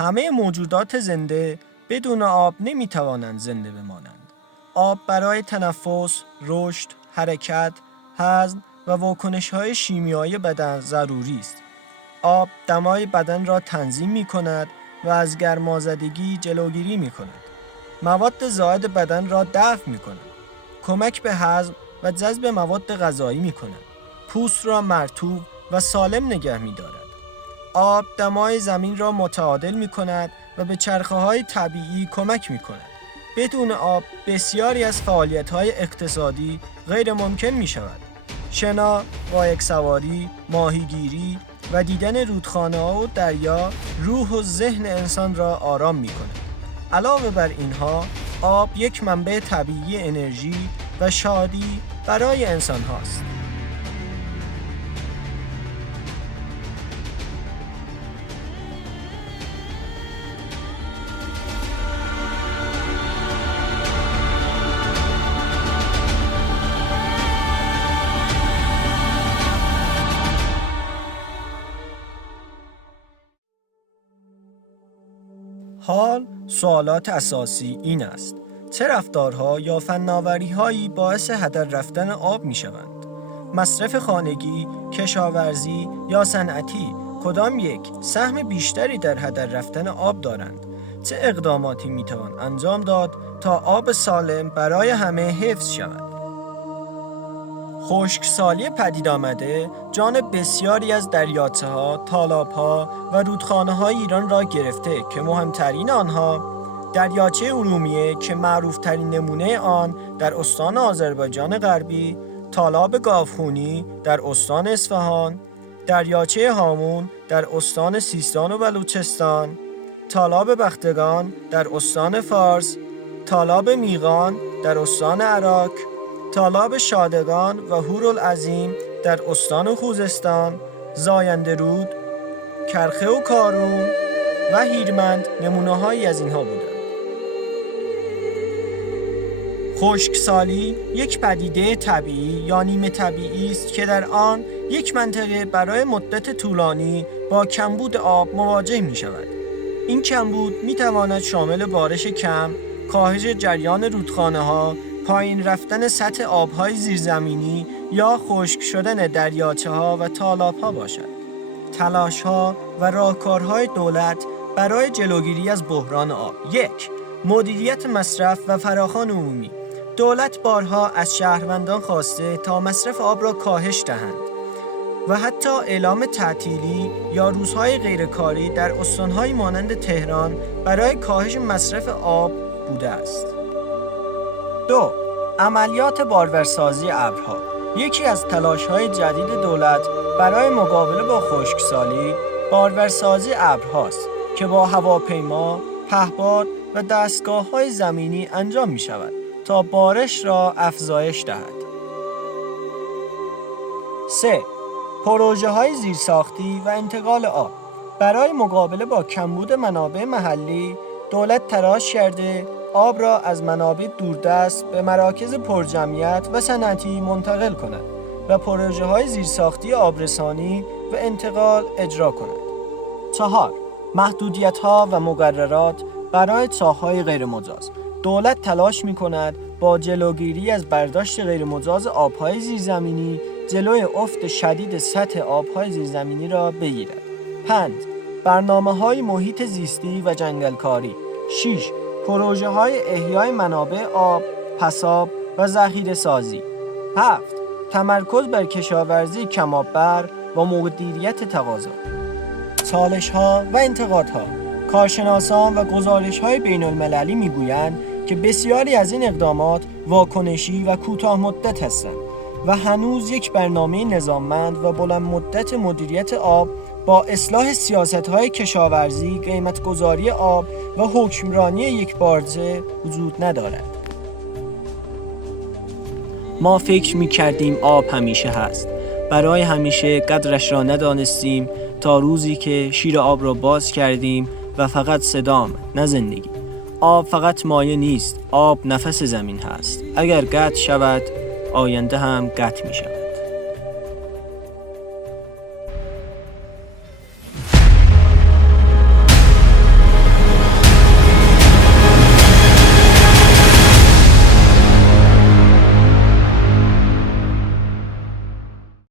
همه موجودات زنده بدون آب نمیتوانند زنده بمانند. آب برای تنفس، رشد، حرکت، هضم و واکنش‌های شیمیایی بدن ضروری است. آب دمای بدن را تنظیم می‌کند و از گرمازدگی جلوگیری می‌کند. مواد زائد بدن را دفع می‌کند. کمک به هضم و جذب مواد غذایی می‌کند. پوست را مرطوب و سالم نگه می‌دارد. آب دمای زمین را متعادل می‌کند و به چرخه‌های طبیعی کمک می‌کند. بدون آب بسیاری از فعالیت‌های اقتصادی غیر ممکن می‌شود. شنا، قایق‌سواری، ماهیگیری و دیدن رودخانه‌ها و دریا روح و ذهن انسان را آرام می‌کند. علاوه بر اینها، آب یک منبع طبیعی انرژی و شادی برای انسان هاست. حال سوالات اساسی این است: چه رفتارها یا فناوری‌هایی باعث هدر رفتن آب می‌شوند؟ مصرف خانگی، کشاورزی یا صنعتی کدام یک سهم بیشتری در هدر رفتن آب دارند؟ چه اقداماتی می‌توان انجام داد تا آب سالم برای همه حفظ شود؟ خشکسالی پدید آمده جان بسیاری از دریاچه‌ها، تالاب‌ها و رودخانه‌های ایران را گرفته که مهمترین آنها دریاچه ارومیه که معروف‌ترین نمونه آن در استان آذربایجان غربی، تالاب گاوخونی در استان اصفهان، دریاچه هامون در استان سیستان و بلوچستان، تالاب بختگان در استان فارس، تالاب میغان در استان عراق، تالاب شادگان و هورالعظیم در استان خوزستان، زاینده رود، کرخه و کارون و هیرمند نمونه‌هایی از اینها بودند. خشکسالی یک پدیده طبیعی یا نیمه طبیعی است که در آن یک منطقه برای مدت طولانی با کمبود آب مواجه می شود. این کمبود می تواند شامل بارش کم، کاهش جریان رودخانه‌ها، پایین رفتن سطح آب‌های زیرزمینی یا خشک شدن دریاچه‌ها و تالاب‌ها باشد. تلاش‌ها و راهکارهای دولت برای جلوگیری از بحران آب: 1. مدیریت مصرف و فراخوان عمومی. دولت بارها از شهروندان خواسته تا مصرف آب را کاهش دهند و حتی اعلام تعطیلی یا روزهای غیرکاری در استان‌هایی مانند تهران برای کاهش مصرف آب بوده است. 2. عملیات بارورسازی ابرها. یکی از تلاش‌های جدید دولت برای مقابله با خشکسالی بارورسازی ابرهاست که با هواپیما، پهپاد و دستگاه‌های زمینی انجام می‌شود تا بارش را افزایش دهد. 3. پروژه‌های زیرساختی و انتقال آب. برای مقابله با کمبود منابع محلی، دولت تلاش کرده آب را از منابع دوردست به مراکز پرجمعیت و صنعتی منتقل کند و پروژه‌های زیرساختی آبرسانی و انتقال اجرا کند. 4. محدودیت‌ها و مقررات برای چاه‌های غیرمجاز. دولت تلاش می‌کند با جلوگیری از برداشت غیرمجاز آب‌های زیرزمینی جلوی افت شدید سطح آب‌های زیرزمینی را بگیرد. 5. برنامه‌های محیط زیستی و جنگلکاری. 6. پروژه‌های احیای منابع آب، پساب و ذخیره‌سازی. 7. تمرکز بر کشاورزی کم‌آببر و مدیریت تقاضا. چالش‌ها و انتقادها. کارشناسان و گزارش‌های بین‌المللی می‌گویند که بسیاری از این اقدامات واکنشی و کوتاه مدت هستند و هنوز یک برنامه نظاممند و بلند مدت مدیریت آب با اصلاح سیاست‌های کشاورزی، قیمت‌گذاری آب و حکمرانی یکپارچه وجود ندارد. ما فکر می‌کردیم آب همیشه هست. برای همیشه قدرش را ندانستیم تا روزی که شیر آب را باز کردیم و فقط صدام، نه زندگی. آب فقط مایه نیست، آب نفس زمین هست. اگر قطع شود، آینده هم قطع می شود.